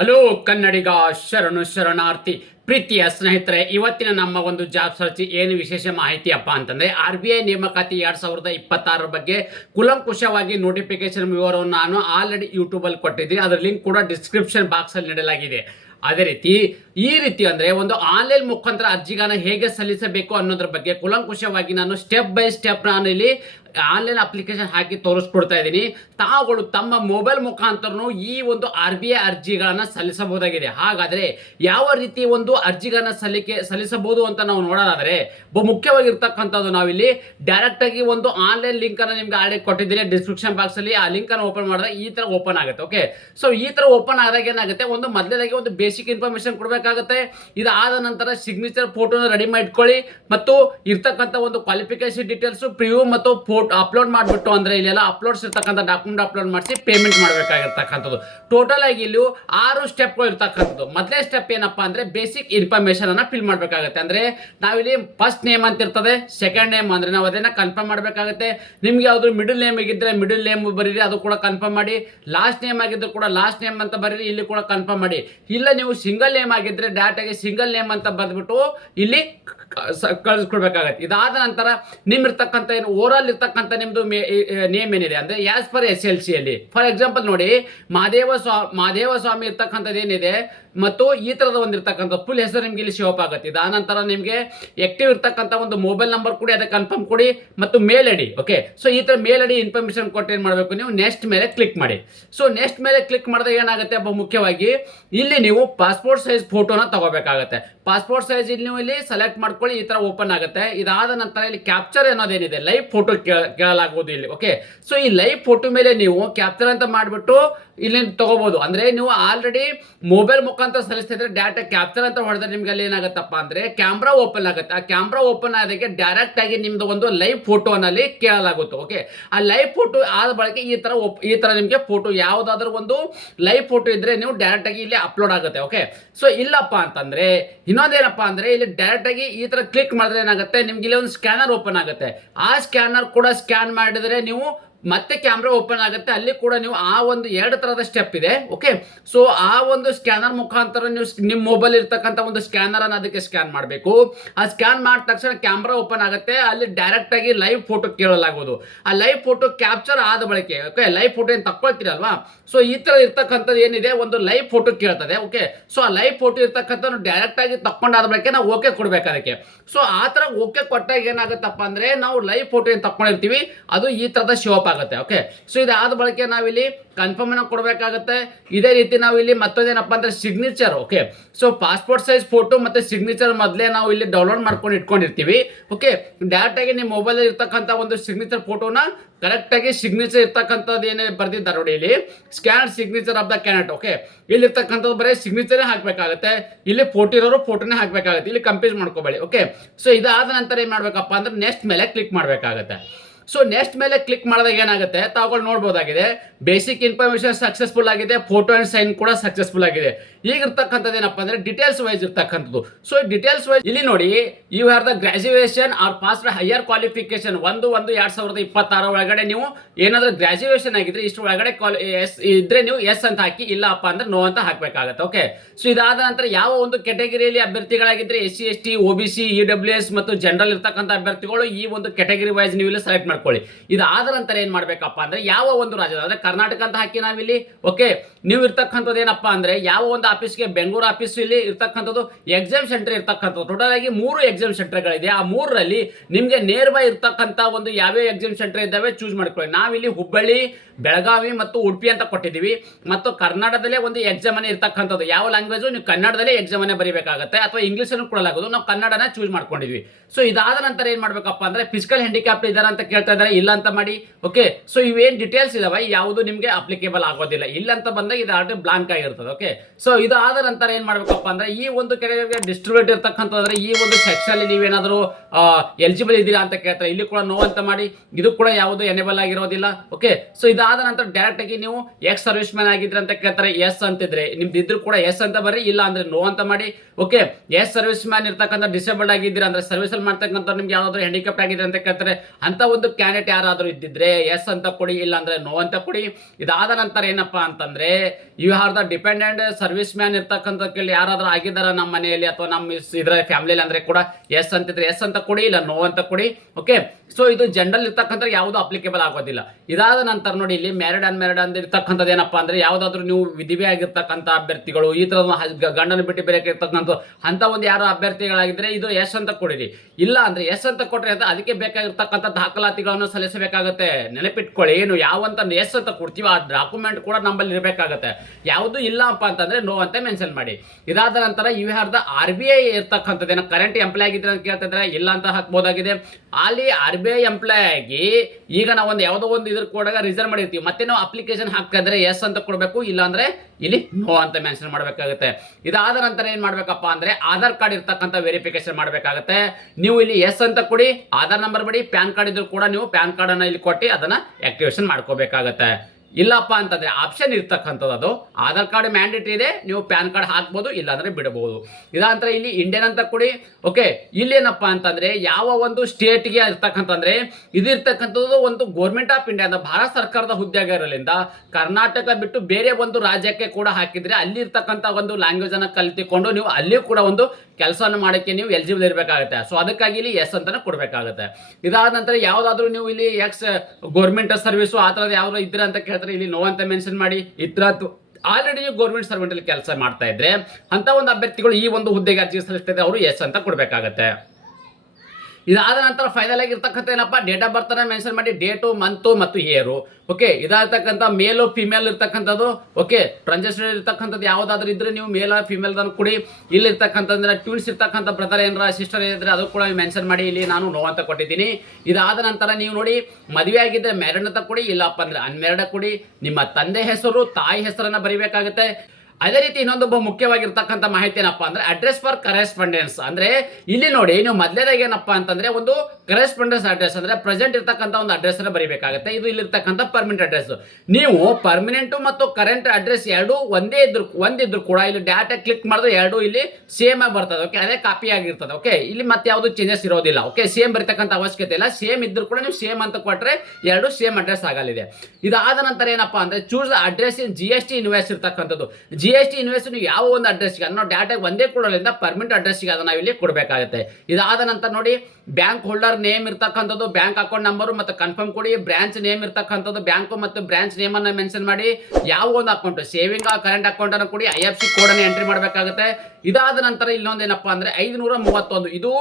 Hello ಕನ್ನಡಿಗ ಶರಣು ಶರಣಾರ್ಥಿ ಪ್ರೀತಿಯ ಸ್ನೇಹಿತರೆ, ಇವತ್ತಿನ ನಮ್ಮ ಒಂದು ಜಾಬ್ ಸರ್ಚ್ ಏನು ವಿಶೇಷ ಮಾಹಿತಿಯಪ್ಪ ಅಂತಂದರೆ RBI ನೇಮಕಾತಿ 2026 ಬಗ್ಗೆ ಕುಲಂಕುಷವಾಗಿ ನೋಟಿಫಿಕೇಶನ್ ವಿವರವನ್ನು ನಾನು ಆಲ್ರೆಡಿ ಯೂಟ್ಯೂಬಲ್ಲಿ ಕೊಟ್ಟಿದ್ದೀನಿ. ಅದರ ಲಿಂಕ್ ಕೂಡ ಡಿಸ್ಕ್ರಿಪ್ಷನ್ ಬಾಕ್ಸಲ್ಲಿ ನೀಡಲಾಗಿದೆ. ಅದೇ ರೀತಿ ಈ ರೀತಿ ಅಂದರೆ ಒಂದು ಆನ್ಲೈನ್ ಮುಖಾಂತರ ಅರ್ಜಿಗಾನ ಹೇಗೆ ಸಲ್ಲಿಸಬೇಕು ಅನ್ನೋದ್ರ ಬಗ್ಗೆ ಕುಲಂಕುಷವಾಗಿ ನಾನು ಸ್ಟೆಪ್ ಬೈ ಸ್ಟೆಪ್ ನಾನು ಇಲ್ಲಿ ಆನ್ಲೈನ್ ಅಪ್ಲಿಕೇಶನ್ ಹಾಕಿ ತೋರಿಸ್ಕೊಡ್ತಾ ಇದ್ದೀನಿ. ತಾವುಗಳು ತಮ್ಮ ಮೊಬೈಲ್ ಮುಖಾಂತರನು ಈ ಒಂದು RBI ಅರ್ಜಿಗಳನ್ನು ಸಲ್ಲಿಸಬಹುದಾಗಿದೆ. ಹಾಗಾದರೆ ಯಾವ ರೀತಿ ಒಂದು ಅರ್ಜಿಗಳನ್ನು ಸಲ್ಲಿಸಬಹುದು ಅಂತ ನಾವು ನೋಡೋದಾದರೆ ಮುಖ್ಯವಾಗಿರ್ತಕ್ಕಂಥದ್ದು ನಾವಿಲ್ಲಿ ಡೈರೆಕ್ಟಾಗಿ ಒಂದು ಆನ್ಲೈನ್ ಲಿಂಕನ್ನು ನಿಮ್ಗೆ ಆಲ್ರೆಡಿ ಕೊಟ್ಟಿದ್ದೀನಿ ಡಿಸ್ಕ್ರಿಪ್ಷನ್ ಬಾಕ್ಸಲ್ಲಿ. ಆ ಲಿಂಕನ್ನು ಓಪನ್ ಮಾಡಿದಾಗ ಈ ಥರ ಓಪನ್ ಆಗುತ್ತೆ. ಓಕೆ, ಸೊ ಈ ಥರ ಓಪನ್ ಆದಾಗ ಏನಾಗುತ್ತೆ, ಒಂದು ಮೊದಲೇದಾಗಿ ಒಂದು ಬೇಸಿಕ್ ಇನ್ಫಾರ್ಮೇಷನ್ ಕೊಡಬೇಕಾಗುತ್ತೆ. ಇದಾದ ನಂತರ ಸಿಗ್ನೇಚರ್ ಫೋಟೋನ ರೆಡಿ ಮಾಡಿಟ್ಕೊಳ್ಳಿ ಮತ್ತು ಇರ್ತಕ್ಕಂಥ ಒಂದು ಕ್ವಾಲಿಫಿಕೇಶನ್ ಡೀಟೇಲ್ಸು ಪ್ರಿವ್ಯೂ ಮತ್ತು ಫೋಟೋ ಅಪ್ಲೋಡ್ ಮಾಡಿಬಿಟ್ಟು ಅಂದರೆ ಇಲ್ಲೆಲ್ಲ ಅಪ್ಲೋಡ್ಸ್ ಇರ್ತಕ್ಕಂಥ ಡಾಕ್ಯುಮೆಂಟ್ ಅಪ್ಲೋಡ್ ಮಾಡಿಸಿ ಪೇಮೆಂಟ್ ಮಾಡಬೇಕಾಗಿರ್ತಕ್ಕಂಥದ್ದು. ಟೋಟಲ್ ಆಗಿ ಇಲ್ಲಿ 6 ಸ್ಟೆಪ್ಗಳು ಇರ್ತಕ್ಕಂಥದ್ದು. ಮೊದಲನೇ ಸ್ಟೆಪ್ ಏನಪ್ಪಾ ಅಂದರೆ ಬೇಸಿಕ್ ಇನ್ಫಾರ್ಮೇಷನ್ ಅನ್ನ ಫಿಲ್ ಮಾಡಬೇಕಾಗುತ್ತೆ. ಅಂದರೆ ನಾವಿಲ್ಲಿ ಫಸ್ಟ್ ನೇಮ್ ಅಂತ ಇರ್ತದೆ, ಸೆಕೆಂಡ್ ನೇಮ್ ಅಂದರೆ ನಾವು ಅದನ್ನ ಕನ್ಫರ್ಮ್ ಮಾಡಬೇಕಾಗುತ್ತೆ. ನಿಮ್ಗೆ ಯಾವ್ದು ಮಿಡಲ್ ನೇಮ್ ಆಗಿದ್ರೆ ಮಿಡಲ್ ನೇಮ್ ಬರೀರಿ, ಅದು ಕೂಡ ಕನ್ಫರ್ಮ್ ಮಾಡಿ. ಲಾಸ್ಟ್ ನೇಮ್ ಆಗಿದ್ರೆ ಕೂಡ ಲಾಸ್ಟ್ ನೇಮ್ ಅಂತ ಬರೀರಿ, ಇಲ್ಲಿ ಕೂಡ ಕನ್ಫರ್ಮ್ ಮಾಡಿ. ಇಲ್ಲ ನೀವು ಸಿಂಗಲ್ ನೇಮ್ ಆಗಿದ್ರೆ ಡೈರೆಕ್ಟಾಗಿ ಸಿಂಗಲ್ ನೇಮ್ ಅಂತ ಬರೆದ್ಬಿಟ್ಟು ಇಲ್ಲಿ ಕಳಿಸ್ಕೊಡ್ಬೇಕಾಗತ್ತೆ. ಇದಾದ ನಂತರ ನಿಮ್ಮಿರ್ತಕ್ಕಂಥ ಏನು ಓವರಾಲ್ ಇರ್ತಕ್ಕಂಥ ನಿಮ್ದು ನೇಮ್ ಏನಿದೆ ಅಂದರೆ ಆಸ್ ಪರ್ SLC ಅಲ್ಲಿ ಫಾರ್ ಎಕ್ಸಾಂಪಲ್ ನೋಡಿ, ಮಹಾದೇವ ಸ್ವಾಮಿ ಇರ್ತಕ್ಕಂಥದ್ದು ಏನಿದೆ ಮತ್ತು ಈ ಥರದ ಒಂದಿರ್ತಕ್ಕಂಥ ಫುಲ್ ಹೆಸರು ನಿಮ್ಗೆ ಇಲ್ಲಿ ಶೋಪ್ ಆಗುತ್ತೆ. ಇದಾದ ನಂತರ ನಿಮಗೆ ಆಕ್ಟಿವ್ ಇರ್ತಕ್ಕಂಥ ಒಂದು ಮೊಬೈಲ್ ನಂಬರ್ ಕೊಡಿ, ಅದಕ್ಕೆ ಕನ್ಫರ್ಮ್ ಕೊಡಿ ಮತ್ತು ಮೇಲ್ ಐಡಿ. ಓಕೆ, ಸೊ ಈ ಥರ ಮೇಲ್ ಐಡಿ ಇನ್ಫಾರ್ಮೇಷನ್ ಕೊಟ್ಟು ಏನು ಮಾಡಬೇಕು, ನೀವು ನೆಕ್ಸ್ಟ್ ಮೇಲೆ ಕ್ಲಿಕ್ ಮಾಡಿ. ಸೊ ನೆಕ್ಸ್ಟ್ ಮೇಲೆ ಕ್ಲಿಕ್ ಮಾಡಿದಾಗ ಏನಾಗುತ್ತೆ, ಮುಖ್ಯವಾಗಿ ಇಲ್ಲಿ ನೀವು ಪಾಸ್ಪೋರ್ಟ್ ಸೈಜ್ ಫೋಟೋನ ತಗೋಬೇಕಾಗತ್ತೆ. ಪಾಸ್ಪೋರ್ಟ್ ಸೈಜ್ ಇಲ್ಲಿ ನೀವು ಇಲ್ಲಿ ಸೆಲೆಕ್ಟ್ ಮಾಡ್ಕೊಳ್ಳಿ, ಈ ಥರ ಓಪನ್ ಆಗುತ್ತೆ. ಇದಾದ ನಂತರ ಇಲ್ಲಿ ಕ್ಯಾಪ್ಚರ್ ಅನ್ನೋದೇನಿದೆ ಲೈವ್ ಫೋಟೋ ಕೇಳಲಾಗುವುದು ಇಲ್ಲಿ. ಓಕೆ, ಸೊ ಈ ಲೈವ್ ಫೋಟೋ ಮೇಲೆ ನೀವು ಕ್ಯಾಪ್ಚರ್ ಅಂತ ಮಾಡಿಬಿಟ್ಟು ಇಲ್ಲಿ ತಗೋಬಹುದು. ಅಂದ್ರೆ ನೀವು ಆಲ್ರೆಡಿ ಮೊಬೈಲ್ ಮುಖಾಂತರ ಸಲ್ಲಿಸ್ತಾ ಇದ್ರೆ ಡಾಟಾ ಕ್ಯಾಪ್ಚರ್ ಅಂತ ಹೊಡೆದ್ರೆ ನಿಮ್ಗೆ ಅಲ್ಲಿ ಏನಾಗುತ್ತಪ್ಪ ಅಂದ್ರೆ ಕ್ಯಾಮ್ರಾ ಓಪನ್ ಆಗುತ್ತೆ. ಆ ಕ್ಯಾಮ್ರಾ ಓಪನ್ ಆದಾಗೆ ಡೈರೆಕ್ಟ್ ಆಗಿ ನಿಮ್ದು ಒಂದು ಲೈವ್ ಫೋಟೋನಲ್ಲಿ ಕೇಳಲಾಗುತ್ತೆ. ಓಕೆ, ಆ ಲೈವ್ ಫೋಟೋ ಆದ ಬಳಿಕ ಈ ತರ ನಿಮ್ಗೆ ಫೋಟೋ ಯಾವುದಾದ್ರೂ ಒಂದು ಲೈವ್ ಫೋಟೋ ಇದ್ರೆ ನೀವು ಡೈರೆಕ್ಟ್ ಆಗಿ ಇಲ್ಲಿ ಅಪ್ಲೋಡ್ ಆಗುತ್ತೆ. ಓಕೆ, ಸೊ ಇಲ್ಲಪ್ಪ ಅಂತಂದ್ರೆ ಇನ್ನೊಂದೇನಪ್ಪ ಅಂದ್ರೆ ಇಲ್ಲಿ ಡೈರೆಕ್ಟ್ ಆಗಿ ಈ ತರ ಕ್ಲಿಕ್ ಮಾಡಿದ್ರೆ ಏನಾಗುತ್ತೆ, ನಿಮ್ಗೆ ಇಲ್ಲಿ ಒಂದು ಸ್ಕ್ಯಾನರ್ ಓಪನ್ ಆಗುತ್ತೆ. ಆ ಸ್ಕ್ಯಾನರ್ ಕೂಡ ಸ್ಕ್ಯಾನ್ ಮಾಡಿದ್ರೆ ನೀವು ಮತ್ತೆ ಕ್ಯಾಮ್ರಾ ಓಪನ್ ಆಗುತ್ತೆ. ಅಲ್ಲಿ ಕೂಡ ನೀವು ಆ ಒಂದು 2 ಥರದ ಸ್ಟೆಪ್ ಇದೆ. ಓಕೆ, ಸೊ ಆ ಒಂದು ಸ್ಕ್ಯಾನರ್ ಮುಖಾಂತರ ನೀವು ನಿಮ್ಮ ಮೊಬೈಲ್ ಇರ್ತಕ್ಕಂಥ ಒಂದು ಸ್ಕ್ಯಾನರ್ ಅನ್ನು ಅದಕ್ಕೆ ಸ್ಕ್ಯಾನ್ ಮಾಡಬೇಕು. ಆ ಸ್ಕ್ಯಾನ್ ಮಾಡಿದ ತಕ್ಷಣ ಕ್ಯಾಮ್ರಾ ಓಪನ್ ಆಗುತ್ತೆ. ಅಲ್ಲಿ ಡೈರೆಕ್ಟ್ ಆಗಿ ಲೈವ್ ಫೋಟೋ ಕೇಳಲಾಗುವುದು. ಆ ಲೈವ್ ಫೋಟೋ ಕ್ಯಾಪ್ಚರ್ ಆದ ಬಳಿಕ ಓಕೆ, ಲೈವ್ ಫೋಟೋ ಏನು ತಕ್ಕೊಳ್ತೀರಲ್ವಾ, ಸೊ ಈ ಥರ ಇರ್ತಕ್ಕಂಥದ್ದು ಏನಿದೆ ಒಂದು ಲೈವ್ ಫೋಟೋ ಕೇಳ್ತದೆ. ಓಕೆ, ಸೊ ಆ ಲೈವ್ ಫೋಟೋ ಇರ್ತಕ್ಕಂಥ ಡೈರೆಕ್ಟ್ ಆಗಿ ತಕ್ಕೊಂಡಾದ ಬಳಿಕ ನಾವು ಓಕೆ ಕೊಡ್ಬೇಕು ಅದಕ್ಕೆ. ಸೊ ಆ ಥರ ಓಕೆ ಕೊಟ್ಟಾಗ ಏನಾಗುತ್ತಪ್ಪ ಅಂದ್ರೆ ನಾವು ಲೈವ್ ಫೋಟೋ ಏನು ತಕ್ಕೊಂಡಿರ್ತೀವಿ ಅದು ಈ ಥರದ ಶೋಪ್ ಆಗುತ್ತೆ. ಓಕೆ, ಸೊ ಇದಾದ ಬಳಿಕ ನಾವಿಲ್ಲಿ ಕನ್ಫರ್ಮ್ ಅನ್ನು ಕೊಡಬೇಕಾಗುತ್ತೆ. ಇದೇ ರೀತಿ ನಾವು ಇಲ್ಲಿ ಮತ್ತೊಂದೇನಪ್ಪ ಅಂದ್ರೆ signature. Okay, so passport size photo ಮತ್ತೆ ಸಿಗ್ನೇಚರ್ ಮೊದಲೇ ನಾವು ಇಲ್ಲಿ ಡೌನ್ಲೋಡ್ ಮಾಡ್ಕೊಂಡು ಇಟ್ಕೊಂಡಿರ್ತೀವಿ. ಓಕೆ, ಡೈರೆಕ್ಟ್ ಆಗಿ ನಿಮ್ಮ ಮೊಬೈಲ್ ಇರ್ತಕ್ಕಂಥ ಒಂದು ಸಿಗ್ನೇಚರ್ ಫೋಟೋನ ಕರೆಕ್ಟ್ ಆಗಿ ಸಿಗ್ನೇಚರ್ ಇರ್ತಕ್ಕಂಥದ್ದು ಏನೇ ಬರ್ದಿದ್ದಾರೆ ನೋಡಿ ಇಲ್ಲಿ scan signature of the candidate. Okay, ಇಲ್ಲಿ ಇರ್ತಕ್ಕಂಥದ್ದು ಬರೀ ಸಿಗ್ನೇಚರೇ ಹಾಕಬೇಕಾಗುತ್ತೆ. ಇಲ್ಲಿ ಫೋಟೋ ಇರೋರು ಫೋಟೋನೇ ಹಾಕಬೇಕಾಗುತ್ತೆ. ಇಲ್ಲಿ ಕಂಪೇರ್ ಮಾಡ್ಕೋಬೇಡಿ. ಓಕೆ, ಸೊ ಇದಾದ ನಂತರ ಏನು ಮಾಡಬೇಕಪ್ಪ ಅಂದ್ರೆ ನೆಕ್ಸ್ಟ್ ಮೇಲೆ ಕ್ಲಿಕ್ ಮಾಡಬೇಕಾಗುತ್ತೆ. ಸೊ ನೆಕ್ಸ್ಟ್ ಮೇಲೆ ಕ್ಲಿಕ್ ಮಾಡಿದಾಗ ಏನಾಗುತ್ತೆ, ತಾವುಗಳು ನೋಡ್ಬೋದಾಗಿದೆ ಬೇಸಿಕ್ ಇನ್ಫಾರ್ಮೇಷನ್ ಸಕ್ಸಸ್ಫುಲ್ ಆಗಿದೆ, ಫೋಟೋ ಆ್ಯಂಡ್ ಸೈನ್ ಕೂಡ ಸಕ್ಸಸ್ಫುಲ್ ಆಗಿದೆ. ಈಗ ಇರ್ತಕ್ಕಂಥದ್ದು ಏನಪ್ಪ ಅಂದ್ರೆ ಡೀಟೇಲ್ಸ್ ವೈಸ್ ಇರ್ತಕ್ಕಂಥದ್ದು. ಸೊ ಡೀಟೇಲ್ಸ್ ವೈಸ್ ಇಲ್ಲಿ ನೋಡಿ, you have the graduation or pass higher qualification 1/1/2026 ಒಳಗಡೆ ನೀವು ಏನಾದರೂ ಗ್ರಾಜುಯೇಷನ್ ಆಗಿದ್ರೆ ಇಷ್ಟು ಒಳಗಡೆ ಇದ್ರೆ ನೀವು ಎಸ್ ಅಂತ ಹಾಕಿ, ಇಲ್ಲಪ್ಪ ಅಂದ್ರೆ ನೋ ಅಂತ ಹಾಕಬೇಕಾಗತ್ತೆ. ಓಕೆ, ಸೊ ಇದಾದ ನಂತರ ಯಾವ ಒಂದು ಕೆಟಗರಿಯಲ್ಲಿ ಅಭ್ಯರ್ಥಿಗಳಾಗಿದ್ರೆ SC ST OBC EWS ಮತ್ತು ಜನರಲ್ ಇರ್ತಕ್ಕಂಥ ಅಭ್ಯರ್ಥಿಗಳು ಈ ಒಂದು ಕೆಟಗರಿ ವೈಸ್ ನೀವು ಇಲ್ಲಿ ಸೆಲೆಕ್ಟ್ ಮಾಡ್ಕೊಳ್ಳಿ. ಇದಾದ ನಂತರ ಏನ್ ಮಾಡ್ಬೇಕಪ್ಪ ಅಂದ್ರೆ ಯಾವ ಒಂದು ರಾಜ್ಯದ ಅಂದ್ರೆ ಕರ್ನಾಟಕ ಅಂತ ಹಾಕಿ ನಾವಿಲ್ಲಿ. ಓಕೆ, ನೀವು ಇರ್ತಕ್ಕಂಥದ್ದು ಏನಪ್ಪಾ ಅಂದ್ರೆ ಯಾವ ಒಂದು ಆಫೀಸ್ಗೆ ಬೆಂಗಳೂರು ಆಫೀಸ್ ಇಲ್ಲಿ ಇರ್ತಕ್ಕಂಥದ್ದು ಎಕ್ಸಾಮ್ ಸೆಂಟರ್ ಇರ್ತಕ್ಕಂಥದ್ದು. ಟೋಟಲ್ ಆಗಿ 3 ಎಕ್ಸಾಮ್ ಸೆಂಟರ್ಗಳಿದೆ. ಆ 3ರಲ್ಲಿ ನಿಮ್ಗೆ ನೇರ್ ಬೈ ಇರ್ತಕ್ಕಂಥ ಒಂದು ಯಾವ್ಯಾವ ಎಕ್ಸಾಮ್ ಸೆಂಟರ್ ಇದ್ದಾವೆ ಚೂಸ್ ಮಾಡ್ಕೊಳ್ಳಿ. ನಾವಿಲ್ಲಿ ಹುಬ್ಬಳ್ಳಿ, ಬೆಳಗಾವಿ ಮತ್ತು ಉಡುಪಿ ಅಂತ ಕೊಟ್ಟಿದ್ದೀವಿ. ಮತ್ತು ಕರ್ನಾಟಕದಲ್ಲೇ ಒಂದು ಎಕ್ಸಾಮ್ ಅನ್ನ ಇರ್ತಕ್ಕಂಥದ್ದು ಯಾವ ಲ್ಯಾಂಗ್ವೇಜ್ ನೀವು ಕನ್ನಡದಲ್ಲೇ ಎಕ್ಸಾಮ್ ಅನ್ನ ಬರೀಬೇಕಾಗುತ್ತೆ ಅಥವಾ ಇಂಗ್ಲಿಷ್ ಅನ್ನು ಕೊಡಲಾಗೋದು. ನಾವು ಕನ್ನಡನ ಚೂಸ್ ಮಾಡ್ಕೊಂಡಿದ್ವಿ. ಸೊ ಇದಾದ ನಂತರ ಏನ್ ಮಾಡ್ಬೇಕಪ್ಪ ಅಂದ್ರೆ ಫಿಸಿಕಲ್ ಹ್ಯಾಂಡಿಕ್ಯಾಪ್ ಇದಾರೆ ಅಂತ ಕೇಳ್ತಾ ಇದ್ದಾರೆ, ಇಲ್ಲ ಅಂತ ಮಾಡಿ. ಓಕೆ, ಸೊ ಇವೇನ್ ಡೀಟೇಲ್ಸ್ ಇದಾವೆ ಯಾವುದು ನಿಮ್ಗೆ ಅಪ್ಲಿಕೇಬಲ್ ಆಗೋದಿಲ್ಲ. ಇಲ್ಲ ಅಂತ ಬಂದಾಗ ಇದು ಆಲ್ರೆಡಿ ಬ್ಲಾಂಕ್ ಆಗಿರ್ತದೆ. ಓಕೆ, ಸೊ ಇದಾದ ನಂತರ ಏನ್ ಮಾಡ್ಬೇಕಪ್ಪ ಅಂದ್ರೆ ಈ ಒಂದು ಕೆಟಗರಿಗೆ ಡಿಸ್ಟ್ರಿಬ್ಯೂಟ್ ಇರ್ತಕ್ಕಂಥದ್ರೆ ಈ ಒಂದು ಸೆಕ್ಷನ್ ನೀವೇನಾದರೂ ಎಲಿಜಿಬಲ್ ಇದ್ದೀರಾ ಅಂತ ಕೇಳ್ತಾರೆ, ಇಲ್ಲಿ ಕೂಡ ನೋ ಅಂತ ಮಾಡಿ. ಇದು ಕೂಡ ಯಾವುದು ಎನೇಬಲ್ ಆಗಿರೋದಿಲ್ಲ. ಓಕೆ, ಸೊ ಇದಾದ ನಂತರ ಡೈರೆಕ್ಟ್ ಆಗಿ ನೀವು ಎಕ್ಸ್ ಸರ್ವಿಸ್ ಮ್ಯಾನ್ ಆಗಿದ್ರೆ ಅಂತ ಕೇಳ್ತಾರೆ, ಎಸ್ ಅಂತಿದ್ರೆ ನಿಮ್ದು ಇದ್ರು ಕೂಡ ಎಸ್ ಅಂತ ಬರ್ರಿ, ಇಲ್ಲ ಅಂದ್ರೆ ನೋ ಅಂತ ಮಾಡಿ. ಓಕೆ, ಎಸ್ ಸರ್ವಿಸ್ ಮ್ಯಾನ್ ಇರ್ತಕ್ಕಂಥ ಡಿಸೇಬಲ್ಡ್ ಆಗಿದ್ದೀರಾ ಅಂದ್ರೆ ಸರ್ವಿಸ್ ಅಲ್ಲಿ ಮಾಡ್ತಕ್ಕಂಥ ನಿಮ್ಗೆ ಯಾವ್ದಾದ್ರು ಹ್ಯಾಂಡಿಕ್ಯಾಪ್ಟ್ ಆಗಿದ್ರೆ ಅಂತ ಕೇಳ್ತಾರೆ, ಅಂತ ಒಂದು ಕ್ಯಾಂಡಿಡೇಟ್ ಯಾರಾದರೂ ಇದ್ದಿದ್ರೆ ಎಸ್ ಅಂತ ಕೊಡಿ, ಇಲ್ಲ ಅಂದ್ರೆ ನೋ ಅಂತ ಕೊಡಿ. ಇದಾದ ನಂತರ ಏನಪ್ಪಾ ಅಂತಂದ್ರೆ you are the dependent service man ಇರ್ತಕ್ಕಂಥ ಕೇಳಿ ಯಾರಾದ್ರೂ ಆಗಿದಾರ ನಮ್ಮ ಮನೆಯಲ್ಲಿ ಅಥವಾ ನಮ್ಮ ಇದ್ರ ಫ್ಯಾಮಿಲಿಯಲ್ಲಿ ಅಂದ್ರೆ ಕೂಡ ಎಸ್ ಅಂತಿದ್ರೆ ಎಸ್ ಅಂತ ಕೊಡಿ, ಇಲ್ಲ ನೋ ಅಂತ ಕೊಡಿ. ಓಕೆ, ಸೊ ಇದು ಜನರಲ್ ಇರ್ತಕ್ಕಂಥ ಯಾವುದು ಅಪ್ಲಿಕೇಬಲ್ ಆಗೋದಿಲ್ಲ. ಇದಾದ ನಂತರ ನೋಡಿ ಇಲ್ಲಿ ಮ್ಯಾರಿಡ್ ಅನ್ಮ್ಯಾರಿಡ್ ಅಂತ ಇರ್ತಕ್ಕಂಥದ್ದು ಏನಪ್ಪಾ ಅಂದ್ರೆ ಯಾವ್ದಾದ್ರು ನೀವು ವಿಧಿವೆ ಆಗಿರ್ತಕ್ಕಂಥ ಅಭ್ಯರ್ಥಿಗಳು, ಈ ತರದ ಗಂಡನ ಬಿಟ್ಟು ಬೇರೆ ಇರ್ತಕ್ಕಂಥ ಅಂತ ಒಂದು ಯಾರು ಅಭ್ಯರ್ಥಿಗಳಾಗಿದ್ರೆ ಇದು ಎಸ್ ಅಂತ ಕೊಡಿರಿ. ಇಲ್ಲ ಅಂದ್ರೆ ಎಸ್ ಅಂತ ಕೊಟ್ರೆ ಅಂತ ಅದಕ್ಕೆ ಬೇಕಾಗಿರ್ತಕ್ಕಂಥ ದಾಖಲಾತಿಗಳನ್ನು ಸಲ್ಲಿಸಬೇಕಾಗುತ್ತೆ. ನೆನಪಿಟ್ಕೊಳ್ಳಿ, ಏನು ಯಾವಂತ ಎಸ್ ಅಂತ ಕೊಡ್ತೀವಿ ಆ ಡಾಕ್ಯುಮೆಂಟ್ ಕೂಡ ನಮ್ಮಲ್ಲಿ ಇರಬೇಕಾಗತ್ತೆ. ಯಾವುದು ಇಲ್ಲಪ್ಪ ಅಂತಂದ್ರೆ ನೋ ಅಂತ ಮೆನ್ಷನ್ ಮಾಡಿ. ಇದಾದ ನಂತರ ಯು ಹ್ಯಾವ್ ದ RBI ಇರ್ತಕ್ಕಂಥದ್ದೇನೋ ಕರೆಂಟ್ ಎಂಪ್ಲಾಯ್ ಆಗಿದ್ರೆ ಅಂತ ಕೇಳ್ತಿದ್ರೆ ಇಲ್ಲ ಅಂತ ಹಾಕ್ಬೋದಾಗಿದೆ. ಅಲ್ಲಿ RBI ಎಂಪ್ಲಾಯ್ ಆಗಿ ಈಗ ನಾವು ಒಂದು ಯಾವುದೋ ಒಂದು ಇದ್ರ ಕೊಡಾಗ ರಿಸರ್ವ್ ಮಾಡಿರ್ತೀವಿ, ಮತ್ತೆ ನಾವು ಅಪ್ಲಿಕೇಶನ್ ಹಾಕಿದ್ರೆ ಎಸ್ ಅಂತ ಕೊಡಬೇಕು, ಇಲ್ಲ ಅಂದ್ರೆ ಇಲ್ಲಿ ನೋ ಅಂತ ಮೆನ್ಷನ್ ಮಾಡಬೇಕಾಗುತ್ತೆ. ಇದಾದ ನಂತರ ಏನ್ ಮಾಡ್ಬೇಕಪ್ಪ ಅಂದ್ರೆ ಆಧಾರ್ ಕಾರ್ಡ್ ಇರ್ತಕ್ಕಂಥ ವೆರಿಫಿಕೇಶನ್ ಮಾಡಬೇಕಾಗುತ್ತೆ. ನೀವು ಇಲ್ಲಿ ಎಸ್ ಅಂತ ಕೊಡಿ, ಆಧಾರ್ ನಂಬರ್ ಬಡಿ, ಪ್ಯಾನ್ ಕಾರ್ಡ್ ಇದ್ರು ಕೂಡ ನೀವು ಪ್ಯಾನ್ ಕಾರ್ಡ್ ಅನ್ನ ಇಲ್ಲಿ ಕೊಟ್ಟು ಅದನ್ನ ಆಕ್ಟಿವೇಶನ್ ಮಾಡ್ಕೋಬೇಕಾಗತ್ತೆ. ಇಲ್ಲಪ್ಪ ಅಂತಂದ್ರೆ ಆಪ್ಷನ್ ಇರ್ತಕ್ಕಂಥದ್ದು ಅದು ಆಧಾರ್ ಕಾರ್ಡ್ ಮ್ಯಾಂಡೇಟರಿ ಇದೆ, ನೀವು ಪ್ಯಾನ್ ಕಾರ್ಡ್ ಹಾಕ್ಬೋದು, ಇಲ್ಲಾಂದ್ರೆ ಬಿಡಬಹುದು. ಇದಂತರ ಇಲ್ಲಿ ಇಂಡಿಯನ್ ಅಂತ ಕೊಡಿ. ಓಕೆ, ಇಲ್ಲೇನಪ್ಪ ಅಂತಂದ್ರೆ ಯಾವ ಒಂದು ಸ್ಟೇಟ್ಗೆ ಇರ್ತಕ್ಕಂತಂದ್ರೆ ಇದಿರ್ತಕ್ಕಂಥದ್ದು ಒಂದು ಗೌರ್ಮೆಂಟ್ ಆಫ್ ಇಂಡಿಯಾ ಅಂತ ಭಾರತ ಸರ್ಕಾರದ ಹುದ್ದೆಗೆ ಇರಲಿಂದ ಕರ್ನಾಟಕ ಬಿಟ್ಟು ಬೇರೆ ಒಂದು ರಾಜ್ಯಕ್ಕೆ ಕೂಡ ಹಾಕಿದ್ರೆ ಅಲ್ಲಿ ಇರ್ತಕ್ಕಂಥ ಒಂದು ಲ್ಯಾಂಗ್ವೇಜ್ ಅನ್ನ ಕಲ್ತಿಕೊಂಡು ನೀವು ಅಲ್ಲಿಯೂ ಕೂಡ ಒಂದು ಕೆಲಸವನ್ನು ಮಾಡೋಕ್ಕೆ ನೀವು ಎಲಿಜಿಬಲ್ ಇರಬೇಕಾಗುತ್ತೆ. ಸೊ ಅದಕ್ಕಾಗಿ ಇಲ್ಲಿ ಎಸ್ ಅಂತಾನೆ ಕೊಡಬೇಕಾಗುತ್ತೆ. ಇದಾದ ನಂತರ ಯಾವ್ದಾದ್ರು ನೀವು ಇಲ್ಲಿ ಎಕ್ಸ್ ಗೌರ್ಮೆಂಟ್ ಸರ್ವಿಸು ಆ ಥರದ್ದು ಯಾವ್ದು ಇದ್ರೆ ಅಂತ ಕೇಳ್ತಾರೆ, ಇಲ್ಲಿ ನೋ ಅಂತ ಮೆನ್ಷನ್ ಮಾಡಿ. ಆಲ್ರೆಡಿ ನೀವು ಗೌರ್ಮೆಂಟ್ ಸರ್ವೆಂಟ್ ಅಲ್ಲಿ ಕೆಲಸ ಮಾಡ್ತಾ ಇದ್ರೆ ಅಂತ ಒಂದು ಅಭ್ಯರ್ಥಿಗಳು ಈ ಒಂದು ಹುದ್ದೆಗೆ ಅರ್ಜಿ ಸಲ್ಲಿಸ್ತಿದ್ರೆ ಅವರು ಎಸ್ ಅಂತ ಕೊಡಬೇಕಾಗತ್ತೆ. ಇದಾದ ನಂತರ ಫೈನಲ್ ಆಗಿರ್ತಕ್ಕಂಥ ಏನಪ್ಪ ಡೇಟ್ ಆಫ್ ಬರ್ತ್ ಮೆನ್ಷನ್ ಮಾಡಿ, ಡೇಟು, ಮಂತು ಮತ್ತು ಇಯರು. ಓಕೆ, ಇದಾಗಿರ್ತಕ್ಕಂಥ ಮೇಲು ಫಿಮೇಲ್ ಇರ್ತಕ್ಕಂಥದ್ದು. ಓಕೆ, ಟ್ರಾನ್ಸ್ಜೆಂಡರ್ ಇರ್ತಕ್ಕಂಥದ್ದು ಯಾವುದಾದ್ರೂ ಇದ್ರೆ ನೀವು ಮೇಲ್ ಫಿಮೇಲ್ ದನ್ನು ಕೊಡಿ. ಇಲ್ಲಿ ಇರ್ತಕ್ಕಂಥದ್ರೆ ಟ್ವಿನ್ಸ್ ಇರ್ತಕ್ಕಂಥ ಬ್ರದರ್ ಏನಾರ ಸಿಸ್ಟರ್ ಇದ್ರೆ ಅದು ಕೂಡ ಮೆನ್ಷನ್ ಮಾಡಿ. ಇಲ್ಲಿ ನಾನು ನೋ ಅಂತ ಕೊಟ್ಟಿದ್ದೀನಿ. ಇದಾದ ನಂತರ ನೀವು ನೋಡಿ ಮದುವೆ ಆಗಿದ್ರೆ ಮ್ಯಾರಿಡ್ ಅಂತ ಕೊಡಿ, ಇಲ್ಲಪ್ಪ ಅಂದ್ರೆ ಅನ್ಮ್ಯಾರಿಡ್ ಕೊಡಿ. ನಿಮ್ಮ ತಂದೆ ಹೆಸರು ತಾಯಿ ಹೆಸರನ್ನ ಬರೀಬೇಕಾಗುತ್ತೆ. ಅದೇ ರೀತಿ ಇನ್ನೊಂದು ಮುಖ್ಯವಾಗಿರ್ತಕ್ಕಂಥ ಮಾಹಿತಿ ಏನಪ್ಪಾ ಅಂದ್ರೆ ಅಡ್ರೆಸ್ ಫಾರ್ ಕರೆಸ್ಪಾಂಡೆನ್ಸ್. ಅಂದ್ರೆ ಇಲ್ಲಿ ನೋಡಿ ನೀವು ಮೊದಲೇದಾಗ ಏನಪ್ಪಾ ಅಂತಂದ್ರೆ ಒಂದು ಕರೆಸ್ಪಾಂಡೆನ್ಸ್ ಅಡ್ರೆಸ್ ಅಂದ್ರೆ ಪ್ರೆಸೆಂಟ್ ಇರ್ತಕ್ಕಂಥ ಒಂದು ಅಡ್ರೆಸ್ ಅನ್ನ ಬರೀಬೇಕಾಗುತ್ತೆ. ಇದು ಇಲ್ಲಿರ್ತಕ್ಕಂಥ ಪರ್ಮನೆಂಟ್ ಅಡ್ರೆಸ್. ನೀವು ಪರ್ಮನೆಂಟ್ ಮತ್ತು ಕರೆಂಟ್ ಅಡ್ರೆಸ್ ಎರಡು ಒಂದಿದ್ರು ಕೂಡ ಇಲ್ಲಿ ಡಾಟಾ ಕ್ಲಿಕ್ ಮಾಡಿದ್ರೆ ಎರಡು ಇಲ್ಲಿ ಸೇಮ್ ಆಗಿ ಬರ್ತದೆ. ಓಕೆ, ಅದೇ ಕಾಪಿ ಆಗಿರ್ತದೆ. ಓಕೆ, ಇಲ್ಲಿ ಮತ್ತೆ ಯಾವುದು ಚೇಂಜಸ್ ಇರೋದಿಲ್ಲ. ಓಕೆ, ಸೇಮ್ ಬರೀತಕ್ಕಂಥ ಅವಶ್ಯಕತೆ ಇಲ್ಲ. ಸೇಮ್ ಇದ್ರು ಕೂಡ ನೀವು ಸೇಮ್ ಅಂತ ಕೊಟ್ರೆ ಎರಡು ಸೇಮ್ ಅಡ್ರೆಸ್ ಆಗಲಿದೆ. ಇದಾದ ನಂತರ ಏನಪ್ಪಾ ಅಂದ್ರೆ ಚೂಸ್ ಅಡ್ರೆಸ್ ಇನ್ GST ಇನ್ವಾಯ್ಸ್ ಇರ್ತಕ್ಕಂಥದ್ದು. GST ಇನ್ವೆಸ್ಟ್ ನೀವು ಯಾವ ಒಂದು ಅಡ್ರೆಸ್ಗೆ ಅನ್ನೋ ಡಾಟಾ ಒಂದೇ ಕೊಡೋದ್ರಿಂದ ಪರ್ಮನೆಂಟ್ ಅಡ್ರೆಸ್ಗೆ ಅದನ್ನ ನಾವು ಇಲ್ಲಿ ಕೊಡಬೇಕಾಗುತ್ತೆ. ಇದಾದ ನಂತರ ನೋಡಿ ಬ್ಯಾಂಕ್ ಹೋಲ್ಡರ್ ನೇಮ್ ಇರ್ತಕ್ಕಂಥದ್ದು, ಬ್ಯಾಂಕ್ ಅಕೌಂಟ್ ನಂಬರು ಮತ್ತು ಕನ್ಫರ್ಮ್ ಕೊಡಿ. ಬ್ರಾಂಚ್ ನೇಮ್ ಇರ್ತಕ್ಕಂಥದ್ದು, ಬ್ಯಾಂಕು ಮತ್ತು ಬ್ರಾಂಚ್ ನೇಮ್ ಅನ್ನ ಮೆನ್ಷನ್ ಮಾಡಿ. ಯಾವ ಒಂದು ಅಕೌಂಟ್ ಸೇವಿಂಗ್ ಕರೆಂಟ್ ಅಕೌಂಟ್ ಅನ್ನು ಕೊಡಿ. IFSC ಕೋಡ್ ಅನ್ನು ಎಂಟ್ರಿ ಮಾಡಬೇಕಾಗುತ್ತೆ. ಇದಾದ ನಂತರ ಇನ್ನೊಂದೇನಪ್ಪಾ ಅಂದ್ರೆ 531 ಇದು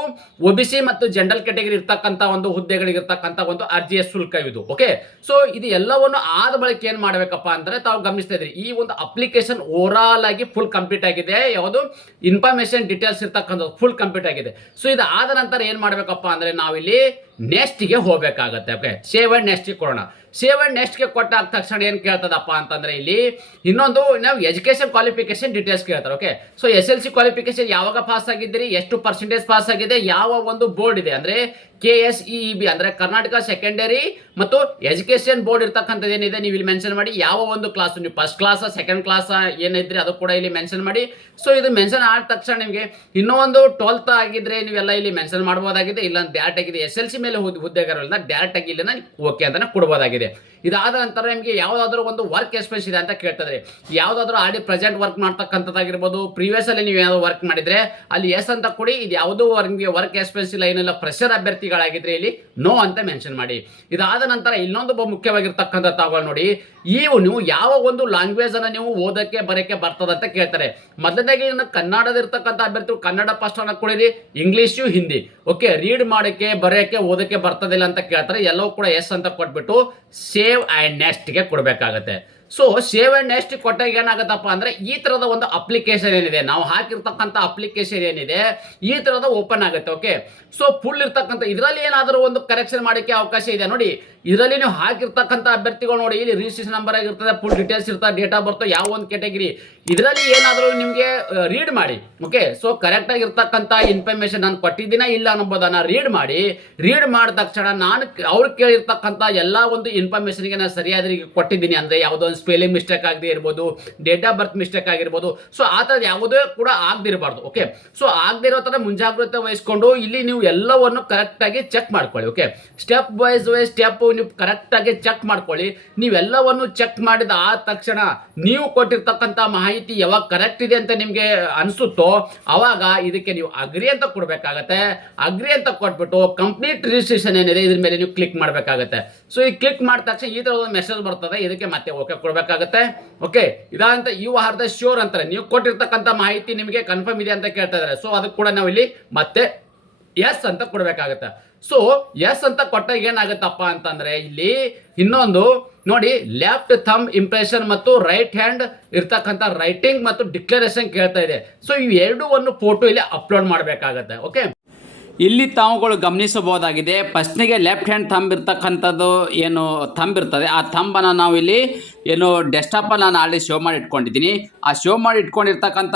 OBC ಮತ್ತು ಜನರಲ್ ಕ್ಯಾಟಗರಿ ಇರ್ತಕ್ಕಂಥ ಒಂದು ಹುದ್ದೆಗಳಿಗೆ ಇರ್ತಕ್ಕಂಥ ಒಂದು ಅರ್ಜಿಯ ಶುಲ್ಕ ಇದು. ಓಕೆ, ಸೊ ಇದು ಎಲ್ಲವನ್ನು ಆದ ಬಳಿಕ ಏನ್ ಮಾಡ್ಬೇಕಪ್ಪ ಅಂದ್ರೆ ತಾವು ಗಮನಿಸ್ತಾ ಇದ್ರಿ ಈ ಒಂದು ಅಪ್ಲಿಕೇಶನ್ ಓವರಾಲ್ ಆಗಿ ಫುಲ್ ಕಂಪ್ಲೀಟ್ ಆಗಿದೆ. ಯಾವುದು ಇನ್ಫಾರ್ಮೇಶನ್ ಡೀಟೇಲ್ಸ್ ಇರ್ತಕ್ಕಂಥದ್ದು ಫುಲ್ ಕಂಪ್ಲೀಟ್ ಆಗಿದೆ. ಸೊ ಇದು ಆದ ನಂತರ ಏನ್ ಮಾಡ್ಬೇಕಪ್ಪ ಅಂದ್ರೆ ನಾವಿಲ್ಲಿ ನೆಕ್ಸ್ಟ್ಗೆ ಹೋಗಬೇಕಾಗತ್ತೆ. ಓಕೆ, ಸೇವ್ ಅಂಡ್ ನೆಕ್ಸ್ಟ್ ಕೊಡೋಣ. ಸೇವ್ ಅಂಡ್ ನೆಕ್ಸ್ಟ್ಗೆ ಕೊಟ್ಟಾದ ತಕ್ಷಣ ಏನು ಕೇಳ್ತದಪ್ಪ ಅಂತಂದ್ರೆ ಇಲ್ಲಿ ಇನ್ನೊಂದು ನಾವು ಎಜುಕೇಶನ್ ಕ್ವಾಲಿಫಿಕೇಶನ್ ಡೀಟೇಲ್ಸ್ ಕೇಳ್ತಾರೆ. ಓಕೆ, ಸೊ SLC ಕ್ವಾಲಿಫಿಕೇಶನ್ ಯಾವಾಗ ಪಾಸ್ ಆಗಿದ್ದೀರಿ, ಎಷ್ಟು ಪರ್ಸೆಂಟೇಜ್ ಪಾಸ್ ಆಗಿದೆ, ಯಾವ ಒಂದು ಬೋರ್ಡ್ ಇದೆ ಅಂದ್ರೆ KSEEB ಅಂದ್ರೆ ಕರ್ನಾಟಕ ಸೆಕೆಂಡರಿ ಮತ್ತು ಎಜುಕೇಶನ್ ಬೋರ್ಡ್ ಇರ್ತಕ್ಕಂಥದ್ದು ಏನಿದೆ ನೀವು ಇಲ್ಲಿ ಮೆನ್ಷನ್ ಮಾಡಿ. ಯಾವ ಒಂದು ಕ್ಲಾಸ್ ನೀವು ಫಸ್ಟ್ ಕ್ಲಾಸ್ ಸೆಕೆಂಡ್ ಕ್ಲಾಸ್ ಏನಿದ್ರೆ ಅದು ಕೂಡ ಇಲ್ಲಿ ಮೆನ್ಷನ್ ಮಾಡಿ. ಸೊ ಇದು ಮೆನ್ಷನ್ ಆದ ತಕ್ಷಣ ನಿಮಗೆ ಇನ್ನೊಂದು 12th ಆಗಿದ್ರೆ ನೀವೆಲ್ಲ ಇಲ್ಲಿ ಮೆನ್ಷನ್ ಮಾಡಬಹುದಾಗಿದೆ. ಇಲ್ಲ ಡೈರೆಕ್ಟ್ ಆಗಿದೆ SLC ಮೇಲೆ ಹುದ್ದೆಗಾರರಿಂದ ಡೈರೆಕ್ಟ್ ಆಗಿ ಇಲ್ಲಿ ಓಕೆ ಅಂತ ಕೊಡಬಹುದಾಗಿದೆ. ಇದಾದ ನಂತರ ನಿಮಗೆ ಯಾವುದಾದ್ರೂ ಒಂದು ವರ್ಕ್ ಎಕ್ಸ್ಪೀರಿಯನ್ಸ್ ಇದೆ ಅಂತ ಕೇಳ್ತದೆ. ಯಾವುದಾದ್ರೂ ಆಲ್ರೆಡಿ ಪ್ರೆಸೆಂಟ್ ವರ್ಕ್ ಮಾಡ್ತಕ್ಕಂಥದ್ದಾಗಿರ್ಬೋದು, ಪ್ರೀವಿಯಸ್ ಅಲ್ಲಿ ನೀವು ಏನಾದ್ರು ವರ್ಕ್ ಮಾಡಿದ್ರೆ ಅಲ್ಲಿ ಎಸ್ ಅಂತ ಕೊಡಿ. ಇದು ಯಾವುದೋ ವರ್ಕ್ ಎಕ್ಸ್ಪೀರಿಯನ್ಸ್ ಇಲ್ಲ ಏನಿಲ್ಲ ಫ್ರೆಷರ್ ಅಭ್ಯರ್ಥಿಗಳಾಗಿದ್ರೆ ಇಲ್ಲಿ ನೋ ಅಂತ ಮೆನ್ಷನ್ ಮಾಡಿ. ಇದಾದ ನಂತರ ಇನ್ನೊಂದು ಮುಖ್ಯವಾಗಿರ್ತಕ್ಕಂಥ ತಾವು ನೋಡಿ ನೀವು ಯಾವ ಒಂದು ಲ್ಯಾಂಗ್ವೇಜ್ ಅನ್ನ ನೀವು ಓದಕ್ಕೆ ಬರಕ್ಕೆ ಬರ್ತದ ಅಂತ ಕೇಳ್ತಾರೆ. ಮೊದಲನೇದಾಗಿ ಕನ್ನಡದ ಇರ್ತಕ್ಕಂಥ ಅಭ್ಯರ್ಥಿಗಳು ಕನ್ನಡ ಫಸ್ಟ್ ಅನ್ನ ಕೊಡಿರಿ, ಇಂಗ್ಲಿಷು ಹಿಂದಿ. ಓಕೆ, ರೀಡ್ ಮಾಡಕ್ಕೆ ಬರೆಯಕ್ಕೆ ಓದಕ್ಕೆ ಬರ್ತದಿಲ್ಲ ಅಂತ ಕೇಳ್ತಾರೆ. ಎಲ್ಲವೂ ಕೂಡ ಎಸ್ ಅಂತ ಕೊಟ್ಬಿಟ್ಟು ಸೇವ್ ಅಂಡ್ ನೆಕ್ಸ್ಟ್ಗೆ ಕೊಡಬೇಕಾಗತ್ತೆ. ಸೊ ಸೇವ್ ಅಂಡ್ ನೆಕ್ಸ್ಟ್ ಕೊಟ್ಟಾಗ ಏನಾಗುತ್ತಪ್ಪ ಅಂದ್ರೆ ಈ ತರದ ಒಂದು ಅಪ್ಲಿಕೇಶನ್ ಏನಿದೆ ನಾವು ಹಾಕಿರ್ತಕ್ಕಂಥ ಅಪ್ಲಿಕೇಶನ್ ಏನಿದೆ ಈ ತರದ ಓಪನ್ ಆಗುತ್ತೆ. ಓಕೆ, ಸೊ ಫುಲ್ ಇರ್ತಕ್ಕಂಥ ಇದರಲ್ಲಿ ಏನಾದರೂ ಒಂದು ಕರೆಕ್ಷನ್ ಮಾಡೋಕ್ಕೆ ಅವಕಾಶ ಇದೆ ನೋಡಿ. ಇದರಲ್ಲಿ ನೀವು ಹಾಕಿರ್ತಕ್ಕಂಥ ಅಭ್ಯರ್ಥಿಗಳು ನೋಡಿ ಇಲ್ಲಿ ರಿಜಿಸ್ಟ್ರೇಷನ್ ನಂಬರ್ ಆಗಿರ್ತದೆ, ಫುಲ್ ಡೀಟೇಲ್ಸ್ ಇರ್ತದೆ, ಡೇಟ್ ಆಫ್ ಬರ್ತ್, ಯಾವ ಒಂದು ಕ್ಯಾಟಗರಿ ಇದರಲ್ಲಿ ಏನಾದರೂ ನಿಮಗೆ ರೀಡ್ ಮಾಡಿ. ಓಕೆ, ಸೊ ಕರೆಕ್ಟ್ ಆಗಿರ್ತಕ್ಕಂಥ ಇನ್ಫಾರ್ಮೇಶನ್ ನಾನು ಕೊಟ್ಟಿದ್ದೀನ ಇಲ್ಲ ಅನ್ನೋದನ್ನ ರೀಡ್ ಮಾಡಿ. ರೀಡ್ ಮಾಡಿದ ತಕ್ಷಣ ನಾನು ಅವ್ರು ಕೇಳಿರ್ತಕ್ಕಂಥ ಎಲ್ಲ ಒಂದು ಇನ್ಫಾರ್ಮೇಶನ್ಗೆ ನಾನು ಸರಿಯಾದ ಕೊಟ್ಟಿದ್ದೀನಿ ಅಂದ್ರೆ ಯಾವುದೋ ಒಂದು ಒಂದು ಸ್ಪೆಲ್ಲಿಂಗ್ ಮಿಸ್ಟೇಕ್ ಆಗದೆ ಇರ್ಬೋದು, ಡೇಟ್ ಆಫ್ ಬರ್ತ್ ಮಿಸ್ಟೇಕ್ ಆಗಿರ್ಬೋದು. ಸೊ ಆ ಥರದ್ದು ಯಾವುದೇ ಕೂಡ ಆಗದಿರಬಾರ್ದು. ಓಕೆ, ಸೊ ಆಗದಿರೋ ಥರ ಮುಂಜಾಗ್ರತೆ ವಹಿಸ್ಕೊಂಡು ಇಲ್ಲಿ ನೀವು ಎಲ್ಲವನ್ನು ಕರೆಕ್ಟಾಗಿ ಚೆಕ್ ಮಾಡ್ಕೊಳ್ಳಿ. ಓಕೆ, ಸ್ಟೆಪ್ ವೈಸ್ ಸ್ಟೆಪ್ ನೀವು ಕರೆಕ್ಟಾಗಿ ಚೆಕ್ ಮಾಡ್ಕೊಳ್ಳಿ. ನೀವೆಲ್ಲವನ್ನು ಚೆಕ್ ಮಾಡಿದ ಆ ತಕ್ಷಣ ನೀವು ಕೊಟ್ಟಿರ್ತಕ್ಕಂಥ ಮಾಹಿತಿ ಯಾವಾಗ ಕರೆಕ್ಟ್ ಇದೆ ಅಂತ ನಿಮಗೆ ಅನಿಸುತ್ತೋ ಅವಾಗ ಇದಕ್ಕೆ ನೀವು ಅಗ್ರಿ ಅಂತ ಕೊಡಬೇಕಾಗತ್ತೆ. ಅಗ್ರಿ ಅಂತ ಕೊಟ್ಬಿಟ್ಟು ಕಂಪ್ಲೀಟ್ ರಿಜಿಸ್ಟ್ರೇಷನ್ ಏನಿದೆ ಇದ್ರ ಮೇಲೆ ನೀವು ಕ್ಲಿಕ್ ಮಾಡಬೇಕಾಗತ್ತೆ. ಸೊ ಈ ಕ್ಲಿಕ್ ಮಾಡಿದ ತಕ್ಷಣ ಈ ಥರ ಒಂದು ಮೆಸೇಜ್ ಬರ್ತದೆ, ಇದಕ್ಕೆ ಮತ್ತೆ ಓಕೆ ಕೊಡಬೇಕಾಗತ್ತೆ. ಓಕೆ, ಇದಂತ ಯು ಆರ್ ದ ಶ್ಯೂರ್ ಅಂತಾರೆ, ನೀವು ಕೊಟ್ಟಿರ್ತಕ್ಕಂಥ ಮಾಹಿತಿ ನಿಮಗೆ ಕನ್ಫರ್ಮ್ ಇದೆ ಅಂತ ಕೇಳ್ತಾ ಇದ್ದಾರೆ. ಸೊ ಅದಕ್ಕೆ ಕೂಡ ನಾವು ಇಲ್ಲಿ ಮತ್ತೆ ಎಸ್ ಅಂತ ಕೊಡಬೇಕಾಗತ್ತೆ. ಸೊ ಎಸ್ ಅಂತ ಕೊಟ್ಟಾಗ ಏನಾಗುತ್ತಪ್ಪ ಅಂತಂದ್ರೆ ಇಲ್ಲಿ ಇನ್ನೊಂದು ನೋಡಿ, ಲೆಫ್ಟ್ ಥಂಬ್ ಇಂಪ್ರೆಷನ್ ಮತ್ತು ರೈಟ್ ಹ್ಯಾಂಡ್ ಇರ್ತಕ್ಕಂಥ ರೈಟಿಂಗ್ ಮತ್ತು ಡಿಕ್ಲರೇಷನ್ ಕೇಳ್ತಾ ಇದೆ. ಸೊ ಇವೆರಡೂ ಒಂದು ಫೋಟೋ ಇಲ್ಲಿ ಅಪ್ಲೋಡ್ ಮಾಡಬೇಕಾಗತ್ತೆ. ಓಕೆ, ಇಲ್ಲಿ ತಾವುಗಳು ಗಮನಿಸಬಹುದಾಗಿದೆ, ಫಸ್ಟ್ನಿಗೆ ಲೆಫ್ಟ್ ಹ್ಯಾಂಡ್ ಥಂಬ್ ಇರ್ತಕ್ಕಂಥದ್ದು ಏನು ಥಂಬ್ ಇರ್ತದೆ, ಆ ಥಂಬನ್ನು ನಾವು ಇಲ್ಲಿ ಏನು ಡೆಸ್ಕ್ಟಾಪಲ್ಲಿ ನಾನು ಆಲ್ರೆಡಿ ಶೋ ಮಾಡಿ ಇಟ್ಕೊಂಡಿದ್ದೀನಿ. ಆ ಶೋ ಮಾಡಿ ಇಟ್ಕೊಂಡಿರ್ತಕ್ಕಂಥ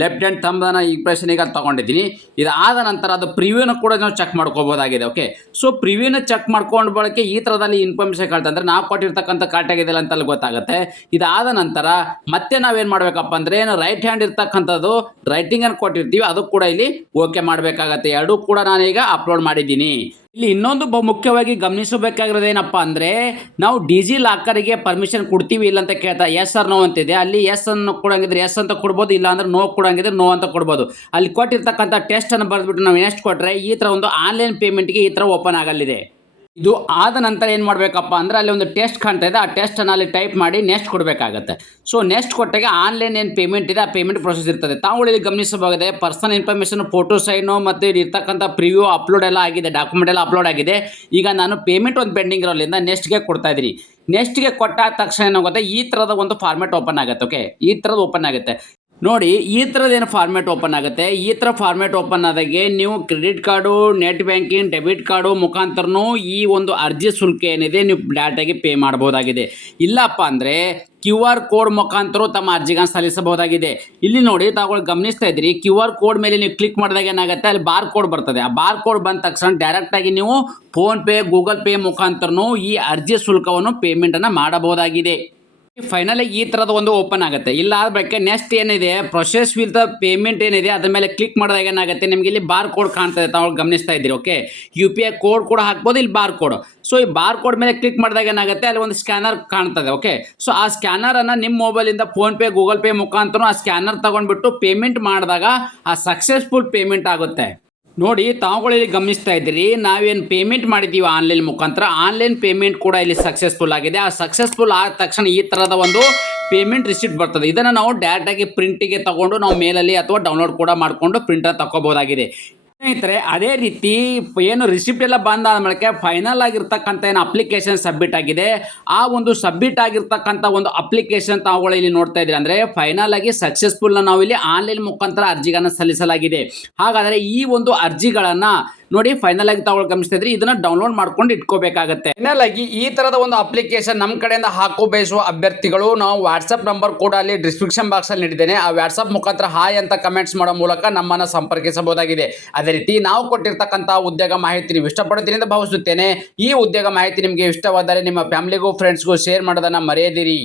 ಲೆಫ್ಟ್ ಹ್ಯಾಂಡ್ ಥಂಬನ್ನು ಇಂಪ್ರೆಷನ್ ಈಗ ತೊಗೊಂಡಿದ್ದೀನಿ. ಇದಾದ ನಂತರ ಅದು ಪ್ರಿವ್ಯೂನ ಕೂಡ ನಾವು ಚೆಕ್ ಮಾಡ್ಕೋಬೋದಾಗಿದೆ. ಓಕೆ, ಸೊ ಪ್ರಿವ್ಯೂನ ಚೆಕ್ ಮಾಡ್ಕೊಂಡು ಬಳಕೆ ಈ ಥರದಲ್ಲಿ ಇನ್ಫಾರ್ಮೇಷನ್ ಕಳ್ತಾ ಅಂದರೆ ನಾವು ಕೊಟ್ಟಿರ್ತಕ್ಕಂಥ ಕರೆಕ್ಟ್ ಆಗಿದೆಯಲ್ಲ ಅಂತ ಅಲ್ಲಿ ಗೊತ್ತಾಗುತ್ತೆ. ಇದಾದ ನಂತರ ಮತ್ತೆ ನಾವೇನು ಮಾಡಬೇಕಪ್ಪ ಅಂದರೆ ಏನು ರೈಟ್ ಹ್ಯಾಂಡ್ ಇರ್ತಕ್ಕಂಥದ್ದು ರೈಟಿಂಗನ್ನು ಕೊಟ್ಟಿರ್ತೀವಿ ಅದು ಕೂಡ ಇಲ್ಲಿ ಓಕೆ ಮಾಡಬೇಕಾಗತ್ತೆ. ಎರಡೂ ಕೂಡ ನಾನೀಗ ಅಪ್ಲೋಡ್ ಮಾಡಿದ್ದೀನಿ. ಇಲ್ಲಿ ಇನ್ನೊಂದು ಮುಖ್ಯವಾಗಿ ಗಮನಿಸಬೇಕಾಗಿರೋದೇನಪ್ಪ ಅಂದರೆ ನಾವು ಡಿಜಿ ಲಾಕರಿಗೆ ಪರ್ಮಿಷನ್ ಕೊಡ್ತೀವಿ ಇಲ್ಲ ಅಂತ ಕೇಳ್ತಾ ಎಸ್ ಆರ್ ನೋ ಅಂತಿದೆ. ಅಲ್ಲಿ ಎಸ್ ಅನ್ನು ಕೊಡಂಗಿದ್ರೆ ಎಸ್ ಅಂತ ಕೊಡ್ಬೋದು, ಇಲ್ಲ ಅಂದ್ರೆ ನೋ ಕೊಡಂಗಿದ್ರೆ ನೋ ಅಂತ ಕೊಡ್ಬೋದು. ಅಲ್ಲಿ ಕೊಟ್ಟಿರ್ತಕ್ಕಂಥ ಟೆಸ್ಟನ್ನು ಬರೆದ್ಬಿಟ್ಟು ನಾವು ನೆಕ್ಸ್ಟ್ ಕೊಟ್ಟರೆ ಈ ಥರ ಒಂದು ಆನ್ಲೈನ್ ಪೇಮೆಂಟ್ಗೆ ಈ ಥರ ಓಪನ್ ಆಗಲಿದೆ. ಇದು ಆದ ನಂತರ ಏನು ಮಾಡಬೇಕಪ್ಪ ಅಂದರೆ ಅಲ್ಲಿ ಒಂದು ಟೆಸ್ಟ್ ಕಾಣ್ತಾ ಇದೆ, ಆ ಟೆಸ್ಟನ್ನು ಅಲ್ಲಿ ಟೈಪ್ ಮಾಡಿ ನೆಕ್ಸ್ಟ್ ಕೊಡಬೇಕಾಗತ್ತೆ. ಸೊ ನೆಕ್ಸ್ಟ್ ಕೊಟ್ಟಾಗ ಆನ್ಲೈನ್ ಏನು ಪೇಮೆಂಟ್ ಇದೆ ಆ ಪೇಮೆಂಟ್ ಪ್ರೊಸೆಸ್ ಇರ್ತದೆ. ತಾವು ಇಲ್ಲಿ ಗಮನಿಸಬಹುದಾಗಿದೆ, ಪರ್ಸನಲ್ ಇನ್ಫಾರ್ಮೇಷನ್, ಫೋಟೋ ಸೈನು ಮತ್ತು ಇರ್ತಕ್ಕಂಥ ಪ್ರಿವ್ಯೂ ಅಪ್ಲೋಡ್ ಎಲ್ಲ ಆಗಿದೆ, ಡಾಕ್ಯುಮೆಂಟ್ ಎಲ್ಲ ಅಪ್ಲೋಡ್ ಆಗಿದೆ. ಈಗ ನಾನು ಪೇಮೆಂಟ್ ಒಂದು ಪೆಂಡಿಂಗ್ ಇರೋದ್ರಿಂದ ನೆಕ್ಸ್ಟ್ಗೆ ಕೊಡ್ತಾ ಇದ್ದೀನಿ. ನೆಕ್ಸ್ಟ್ಗೆ ಕೊಟ್ಟಾದ ತಕ್ಷಣ ಏನಾಗುತ್ತೆ, ಈ ಥರದ ಒಂದು ಫಾರ್ಮೆಟ್ ಓಪನ್ ಆಗುತ್ತೆ. ಓಕೆ, ಈ ಥರದ್ದು ಓಪನ್ ಆಗುತ್ತೆ ನೋಡಿ. ಈ ಥರದ್ದೇನು ಫಾರ್ಮೆಟ್ ಓಪನ್ ಆಗುತ್ತೆ. ಈ ಥರ ಫಾರ್ಮೆಟ್ ಓಪನ್ ಆದಾಗೆ ನೀವು credit card, net banking, debit card ಮುಖಾಂತರನೂ ಈ ಒಂದು ಅರ್ಜಿ ಶುಲ್ಕ ಏನಿದೆ ನೀವು ಡೈರೆಕ್ಟಾಗಿ ಪೇ ಮಾಡ್ಬೋದಾಗಿದೆ. ಇಲ್ಲಪ್ಪ ಅಂದರೆ QR ಕೋಡ್ ಮುಖಾಂತರ ತಮ್ಮ ಅರ್ಜಿಗಳನ್ನು ಸಲ್ಲಿಸಬಹುದಾಗಿದೆ. ಇಲ್ಲಿ ನೋಡಿ ತಾವುಗಳು ಗಮನಿಸ್ತಾ ಇದ್ದೀರಿ, QR ಕೋಡ್ ಮೇಲೆ ನೀವು ಕ್ಲಿಕ್ ಮಾಡಿದಾಗ ಏನಾಗುತ್ತೆ, ಅಲ್ಲಿ ಬಾರ್ ಕೋಡ್ ಬರ್ತದೆ. ಆ ಬಾರ್ ಕೋಡ್ ಬಂದ ತಕ್ಷಣ ಡೈರೆಕ್ಟಾಗಿ ನೀವು ಫೋನ್ಪೇ, ಗೂಗಲ್ ಪೇ ಮುಖಾಂತರನೂ ಈ ಅರ್ಜಿ ಶುಲ್ಕವನ್ನು ಪೇಮೆಂಟನ್ನು ಮಾಡಬಹುದಾಗಿದೆ. ಫೈನಲಿ ಈ ಥರದ ಒಂದು ಓಪನ್ ಆಗುತ್ತೆ. ಇಲ್ಲ ಆದಕ್ಕೆ ನೆಕ್ಸ್ಟ್ ಏನಿದೆ ಪ್ರೊಸೆಸ್ ವಿತ್ ದ ಪೇಮೆಂಟ್ ಏನಿದೆ ಅದ್ರ ಮೇಲೆ ಕ್ಲಿಕ್ ಮಾಡಿದಾಗ ಏನಾಗುತ್ತೆ, ನಿಮಗೆ ಇಲ್ಲಿ ಬಾರ್ ಕೋಡ್ ಕಾಣ್ತದೆ, ತಾವು ಗಮನಿಸ್ತಾ ಇದ್ದೀರಿ. ಓಕೆ, UPI ಕೋಡ್ ಕೂಡ ಹಾಕ್ಬೋದು, ಇಲ್ಲಿ ಬಾರ್ ಕೋಡ್. ಸೊ ಈ ಬಾರ್ ಕೋಡ್ ಮೇಲೆ ಕ್ಲಿಕ್ ಮಾಡಿದಾಗ ಏನಾಗುತ್ತೆ, ಅಲ್ಲಿ ಒಂದು ಸ್ಕ್ಯಾನರ್ ಕಾಣ್ತದೆ. ಓಕೆ, ಸೊ ಆ ಸ್ಕ್ಯಾನರನ್ನು ನಿಮ್ಮ ಮೊಬೈಲಿಂದ ಫೋನ್ಪೇ, ಗೂಗಲ್ ಪೇ ಮುಖಾಂತರ ಆ ಸ್ಕ್ಯಾನರ್ ತೊಗೊಂಡ್ಬಿಟ್ಟು ಪೇಮೆಂಟ್ ಮಾಡಿದಾಗ ಆ ಸಕ್ಸಸ್ಫುಲ್ ಪೇಮೆಂಟ್ ಆಗುತ್ತೆ. ನೋಡಿ ತಾವುಗಳು ಇಲ್ಲಿ ಗಮನಿಸ್ತಾ ಇದ್ದೀರಿ, ನಾವೇನು ಪೇಮೆಂಟ್ ಮಾಡಿದ್ದೀವಿ ಆನ್ಲೈನ್ ಮುಖಾಂತರ, ಆನ್ಲೈನ್ ಪೇಮೆಂಟ್ ಕೂಡ ಇಲ್ಲಿ ಸಕ್ಸಸ್ಫುಲ್ ಆಗಿದೆ. ಆ ಸಕ್ಸಸ್ಫುಲ್ ಆದ ತಕ್ಷಣ ಈ ಥರದ ಒಂದು ಪೇಮೆಂಟ್ ರಿಸಿಪ್ಟ್ ಬರ್ತದೆ. ಇದನ್ನು ನಾವು ಡೈರೆಕ್ಟಾಗಿ ಪ್ರಿಂಟಿಗೆ ತಗೊಂಡು ನಾವು ಮೇಲಲ್ಲಿ ಅಥವಾ ಡೌನ್ಲೋಡ್ ಕೂಡ ಮಾಡಿಕೊಂಡು ಪ್ರಿಂಟರ್ ತಗೋಬೋದಾಗಿದೆ. ಸ್ನೇಹಿತರೆ, ಅದೇ ರೀತಿ ಏನು ರಿಸಿಪ್ಟ್ ಎಲ್ಲ ಬಂದಾದ ಮೇಲೆ ಫೈನಲ್ ಆಗಿರ್ತಕ್ಕಂಥ ಏನು ಅಪ್ಲಿಕೇಶನ್ ಸಬ್ಮಿಟ್ ಆಗಿದೆ, ಆ ಒಂದು ಸಬ್ಮಿಟ್ ಆಗಿರ್ತಕ್ಕಂಥ ಒಂದು ಅಪ್ಲಿಕೇಶನ್ ತಾವುಗಳು ಇಲ್ಲಿ ನೋಡ್ತಾ ಇದ್ದೀರಿ. ಅಂದರೆ ಫೈನಲ್ ಆಗಿ ಸಕ್ಸಸ್ಫುಲ್ನ ನಾವು ಇಲ್ಲಿ ಆನ್ಲೈನ್ ಮುಖಾಂತರ ಅರ್ಜಿಗಳನ್ನು ಸಲ್ಲಿಸಲಾಗಿದೆ. ಹಾಗಾದರೆ ಈ ಒಂದು ಅರ್ಜಿಗಳನ್ನು ನೋಡಿ ಫೈನಲ್ ಆಗಿ ತಾವುಗಳು ಗಮನಿಸ್ತಾ ಇದ್ರಿ, ಇದನ್ನ ಡೌನ್ಲೋಡ್ ಮಾಡ್ಕೊಂಡು ಇಟ್ಕೋಬೇಕಾಗತ್ತೆ. ಫೈನಲ್ ಆಗಿ ಈ ತರದ ಒಂದು ಅಪ್ಲಿಕೇಶನ್ ನಮ್ಮ ಕಡೆಯಿಂದ ಹಾಕೋ ಬಯಸುವ ಅಭ್ಯರ್ಥಿಗಳು ನಾವು ವಾಟ್ಸ್ಆಪ್ ನಂಬರ್ ಕೂಡ ಅಲ್ಲಿ ಡಿಸ್ಕ್ರಿಪ್ಷನ್ ಬಾಕ್ಸ್ ಅಲ್ಲಿ ನೀಡಿದ್ದೇನೆ. ಆ ವಾಟ್ಸ್ಆಪ್ ಮುಖಾಂತರ ಹಾಯ್ ಅಂತ ಕಮೆಂಟ್ಸ್ ಮಾಡೋ ಮೂಲಕ ನಮ್ಮನ್ನು ಸಂಪರ್ಕಿಸಬಹುದಾಗಿದೆ. ಅದೇ ರೀತಿ ನಾವು ಕೊಟ್ಟಿರ್ತಕ್ಕಂಥ ಉದ್ಯೋಗ ಮಾಹಿತಿ ನೀವು ಇಷ್ಟಪಡುತ್ತೀರಿ ಅಂತ ಭಾವಿಸುತ್ತೇನೆ. ಈ ಉದ್ಯೋಗ ಮಾಹಿತಿ ನಿಮಗೆ ಇಷ್ಟವಾದರೆ ನಿಮ್ಮ ಫ್ಯಾಮಿಲಿಗೂ ಫ್ರೆಂಡ್ಸ್ಗೂ ಶೇರ್ ಮಾಡೋದನ್ನ ಮರೆಯದಿರಿ.